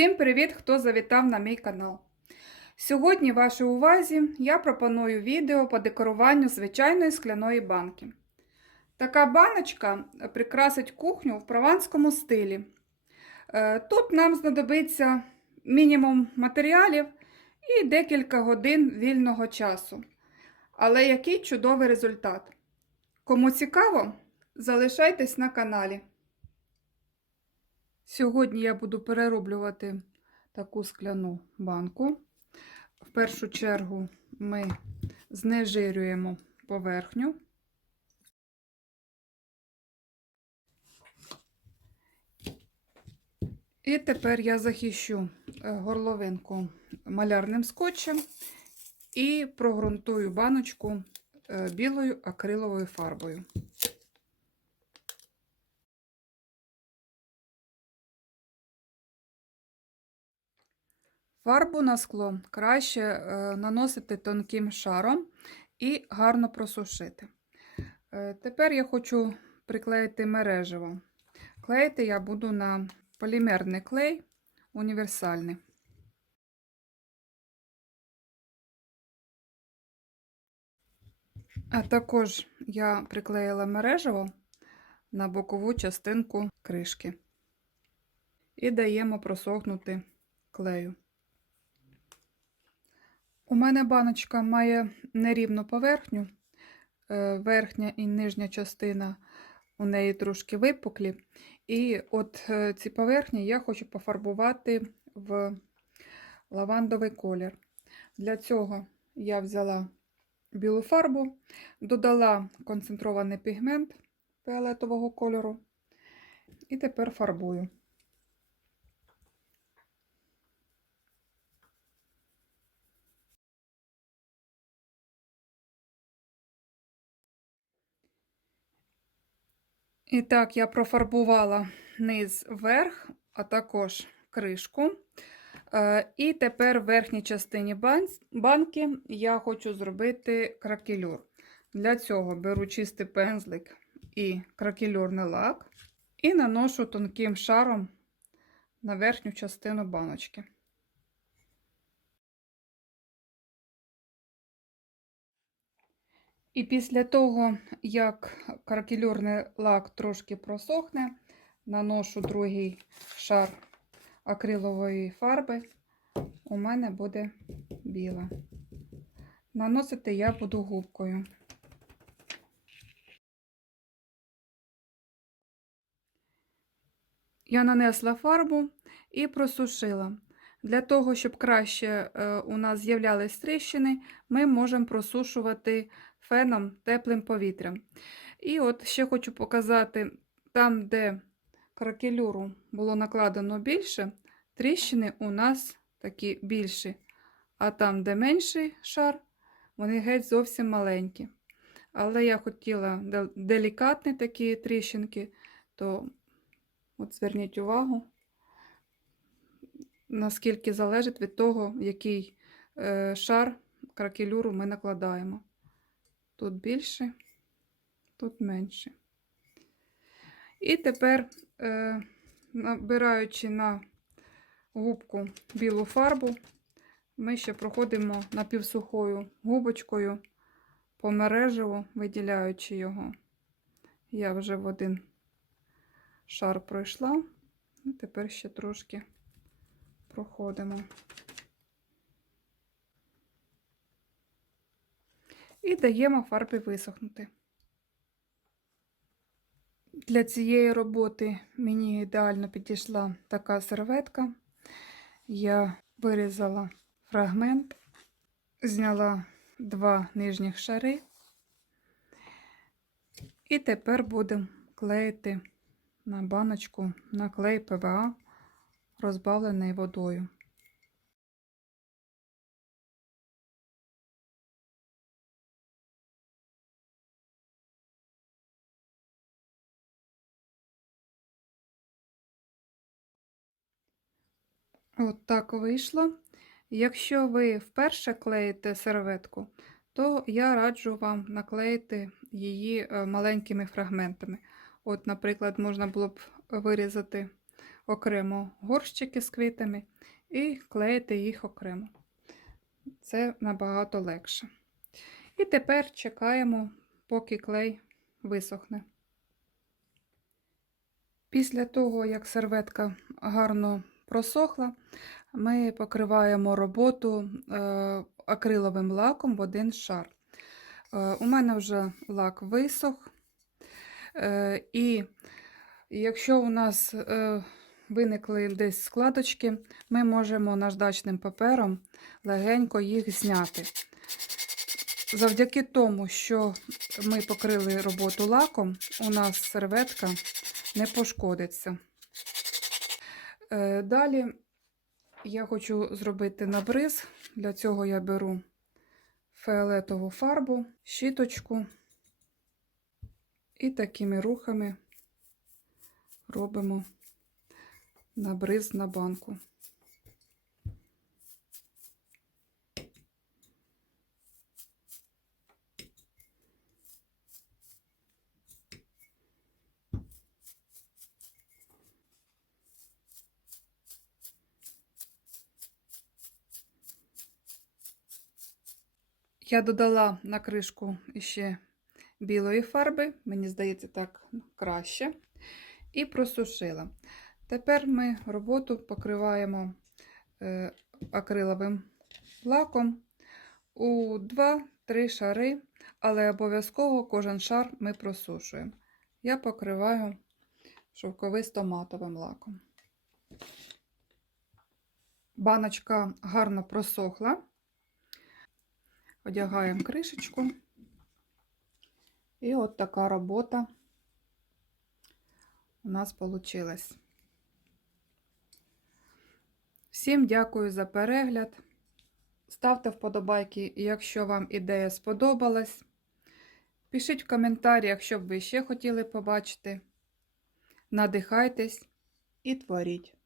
Всім привіт, хто завітав на мій канал. Сьогодні вашій увазі я пропоную відео по декоруванню звичайної скляної банки. Така баночка прикрасить кухню в прованському стилі. Е, Тут нам знадобиться мінімум матеріалів і декілька годин вільного часу. Але який чудовий результат! Кому цікаво, залишайтесь на каналі. Сьогодні я буду перероблювати таку скляну банку. В першу чергу ми знежирюємо поверхню. І тепер я захищу е, горловинку малярним скотчем і прогрунтую баночку е, білою акриловою фарбою. Фарбу на скло краще е, наносити тонким шаром і гарно просушити. Е, Тепер я хочу приклеїти мережево. Клеїти я буду на полімерний клей універсальний. А також я приклеїла мережево на бокову частинку кришки і даємо просохнути клею. У мене баночка має нерівну поверхню, е, верхня і нижня частина у неї трошки випуклі. І от е, ці поверхні я хочу пофарбувати в лавандовий колір. Для цього я взяла білу фарбу, додала концентрований пігмент фіолетового кольору і тепер фарбую. І так, я профарбувала низ вверх, а також кришку. Е, І тепер в верхній частині банки я хочу зробити кракелюр. Для цього беру чистий пензлик і кракелюрний лак і наношу тонким шаром на верхню частину баночки. І після того, як кракелюрний лак трошки просохне, наношу другий шар акрилової фарби, у мене буде біла. Наносити я буду губкою. Я нанесла фарбу і просушила. Для того, щоб краще у нас з'являлись тріщини, ми можемо просушувати феном теплим повітрям. І от ще хочу показати, там, де кракелюру було накладено більше, тріщини у нас такі більші. А там, де менший шар, вони геть зовсім маленькі. Але я хотіла делікатні такі тріщинки, то от зверніть увагу, наскільки залежить від того, який е, шар кракелюру ми накладаємо. Тут більше, тут менше. І тепер, е, набираючи на губку білу фарбу, ми ще проходимо напівсухою губочкою по мережеву, виділяючи його. Я вже в один шар пройшла, і тепер ще трошки проходимо. І даємо фарбі висохнути. Для цієї роботи мені ідеально підійшла така серветка. Я вирізала фрагмент, зняла два нижніх шари, і тепер будемо клеїти на баночку на клей ПВА, розбавлений водою. От так вийшло. Якщо ви вперше клеїте серветку, то я раджу вам наклеїти її е, маленькими фрагментами. От, наприклад, можна було б вирізати окремо горщики з квітами і клеїти їх окремо. Це набагато легше. І тепер чекаємо, поки клей висохне. Після того, як серветка гарно просохла, ми покриваємо роботу е, акриловим лаком в один шар. Е, У мене вже лак висох, Е, і якщо у нас виникли десь складочки, ми можемо наждачним папером легенько їх зняти. Завдяки тому, що ми покрили роботу лаком, у нас серветка не пошкодиться. Е, Далі я хочу зробити набриз. Для цього я беру фіолетову фарбу, щіточку і такими рухами робимо набриз на банку. Я додала на кришку ще білої фарби, мені здається, так краще, і просушила. Тепер ми роботу покриваємо е, акриловим лаком у 2-3 шари, але обов'язково кожен шар ми просушуємо. Я покриваю шовковисто-матовим лаком. Баночка гарно просохла. Одягаємо кришечку. І от така робота у нас вийшла. Всім дякую за перегляд. Ставте вподобайки, якщо вам ідея сподобалась. Пишіть в коментарях, що б ви ще хотіли побачити. Надихайтесь і творіть.